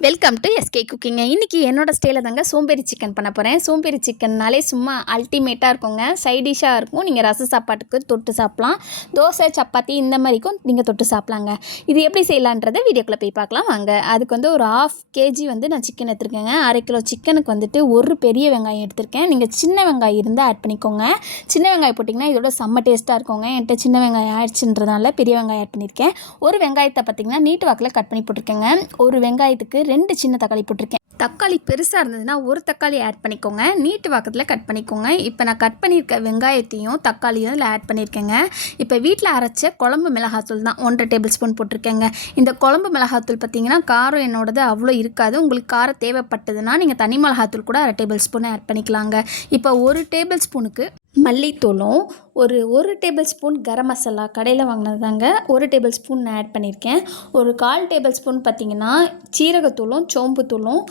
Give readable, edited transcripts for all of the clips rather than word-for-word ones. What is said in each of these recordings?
Welcome to SK குக்கிங்க. இன்றைக்கி என்னோடய ஸ்டைலில் தாங்க சோம்பேறி சிக்கன் பண்ண போகிறேன். சோம்பேறி சிக்கன்னாலே சும்மா அல்டிமேட்டாக இருக்குங்க. சைட் டிஷ்ஷாக இருக்கும். நீங்கள் ரச சாப்பாட்டுக்கு தொட்டு சாப்பிட்லாம். தோசை சப்பாத்தி இந்த மாதிரிக்கும் நீங்கள் தொட்டு சாப்பிட்லாங்க. இது எப்படி செய்யலான்றதை வீடியோக்குள்ளே போய் பார்க்கலாம் வாங்க. அதுக்கு வந்து ஒரு 1/2 kg வந்து நான் சிக்கன் எடுத்துருக்கேங்க. 1/2 கிலோ சிக்கனுக்கு வந்துட்டு ஒரு பெரிய வெங்காயம் எடுத்திருக்கேன். நீங்கள் சின்ன வெங்காயம் இருந்தால் ஆட் பண்ணிக்கோங்க. சின்ன வெங்காயம் போட்டிங்கன்னா இதோட செம்ம டேஸ்ட்டாக இருக்குங்க. என்கிட்ட சின்ன வெங்காயம் ஆயிடுச்சுன்றதுனால பெரிய வெங்காயம் ஆட் பண்ணியிருக்கேன். ஒரு வெங்காயத்தை பார்த்திங்கன்னா நீட்டு வாக்கில் கட் பண்ணி போட்டிருக்கேங்க. ஒரு வெங்காயத்துக்கு 2 சின்ன தக்காளி போட்டிருக்கேன். தக்காளி பெருசாக இருந்ததுன்னா ஒரு தக்காளி ஆட் பண்ணிக்கோங்க. நீட்டு வாக்கத்தில் கட் பண்ணிக்கோங்க. இப்போ நான் கட் பண்ணியிருக்க வெங்காயத்தையும் தக்காளியும் இதில் ஆட் பண்ணியிருக்கேங்க. இப்போ வீட்டில் அரைச்ச குழம்பு மிளகாத்தூள் தான் 1.5 டேபிள் ஸ்பூன் போட்டிருக்கேங்க. இந்த குழம்பு மிளகாத்தூள் பார்த்திங்கன்னா காரம் என்னோடது அவ்வளோ இருக்காது. உங்களுக்கு காரம் தேவைப்பட்டதுன்னா நீங்கள் தனி மிளகாத்தூள் கூட 1/2 டேபிள் ஸ்பூன் ஆட் பண்ணிக்கலாங்க. இப்போ 1 டேபிள் ஸ்பூனுக்கு மல்லித்தூளும் ஒரு டேபிள் ஸ்பூன் கரம் மசாலா கடையில் வாங்கினது தாங்க 1 டேபிள் ஸ்பூன் ஆட் பண்ணியிருக்கேன். ஒரு 1/4 டேபிள் ஸ்பூன் பார்த்திங்கன்னா சீரகத்தூளும் சோம்புத்தூளும்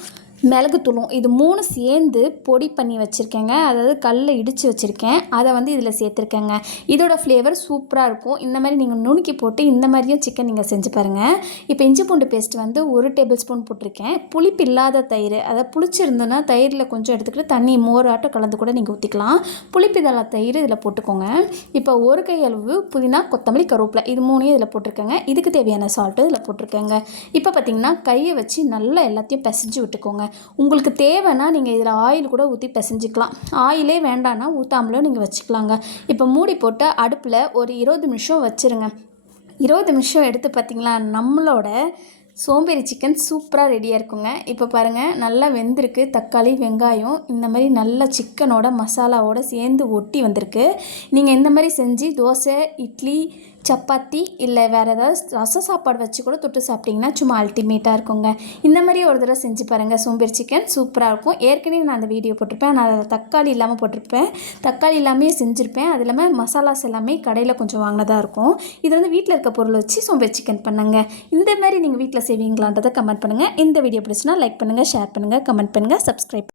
மிளகுத்தூளும் இது 3 சேர்ந்து பொடி பண்ணி வச்சுருக்கேங்க. அதாவது கல்லில் இடித்து வச்சுருக்கேன். அதை வந்து இதில் சேர்த்துருக்கேங்க. இதோட ஃப்ளேவர் சூப்பராக இருக்கும். இந்த மாதிரி நீங்கள் நுணுக்கி போட்டு இந்த மாதிரியும் சிக்கன் நீங்கள் செஞ்சு பாருங்கள். இப்போ இஞ்சி பூண்டு பேஸ்ட் வந்து 1 டேபிள் ஸ்பூன் போட்டிருக்கேன். புளிப்பு இல்லாத தயிர், அதை புளிச்சிருந்ததுன்னா தயிரில் கொஞ்சம் எடுத்துக்கிட்டு தண்ணி மோர் ஆட்டம் கலந்து கூட நீங்கள் ஊற்றிக்கலாம். புளிப்பு இல்லாத தயிர் இதில் போட்டுக்கோங்க. இப்போ ஒரு கையளவு புதினா கொத்தமல்லி கருவேப்பிலை இது 3 இதில் போட்டிருக்கேங்க. இதுக்கு தேவையான சால்ட்டு இதில் போட்டிருக்கேங்க. இப்போ பார்த்திங்கன்னா கையை வச்சு நல்லா எல்லாத்தையும் பிசைஞ்சு விட்டுக்கோங்க. உங்களுக்கு தேவைன்னா நீங்கள் இதில் ஆயில் கூட ஊற்றி பிசைஞ்சிக்கலாம். ஆயிலே வேண்டான்னா ஊற்றாமலும் நீங்கள் வச்சுக்கலாங்க. இப்போ மூடி போட்டு அடுப்பில் ஒரு 20 நிமிஷம் வச்சுருங்க. 20 நிமிஷம் எடுத்து பார்த்திங்களா நம்மளோட சோம்பேறி சிக்கன் சூப்பராக ரெடியாக இருக்குங்க. இப்போ பாருங்கள் நல்லா வெந்திருக்கு. தக்காளி வெங்காயம் இந்த மாதிரி நல்லா சிக்கனோட மசாலாவோடு சேர்ந்து ஒட்டி வந்திருக்கு. நீங்கள் இந்த மாதிரி செஞ்சு தோசை இட்லி சப்பாத்தி இல்லை வேறு ஏதாவது ரச சாப்பாடு வச்சு கூட தொட்டு சாப்பிட்டிங்கன்னா சும்மா அல்டிமேட்டாக இருக்குங்க. இந்த மாதிரி ஒரு தடவை செஞ்சு பாருங்கள். சோம்பேறி சிக்கன் சூப்பராக இருக்கும். ஏற்கனவே நான் அந்த வீடியோ போட்டிருப்பேன். நான் அதில் தக்காளி இல்லாமல் போட்டிருப்பேன். தக்காளி இல்லாமல் செஞ்சுருப்பேன். அது இல்லாமல் மசாலாஸ் எல்லாமே கடையில் கொஞ்சம் வாங்கினதாக இருக்கும். இது வந்து வீட்டில் இருக்க பொருள் வச்சு சோம்பேறி சிக்கன் பண்ணுங்க. இந்த மாதிரி நீங்கள் வீட்டில் செய்வீங்களான்றதை கமெண்ட் பண்ணுங்கள். இந்த வீடியோ பிடிச்சினா லைக் பண்ணுங்கள், ஷேர் பண்ணுங்கள், கமெண்ட் பண்ணுங்கள், சப்ஸ்கிரைப்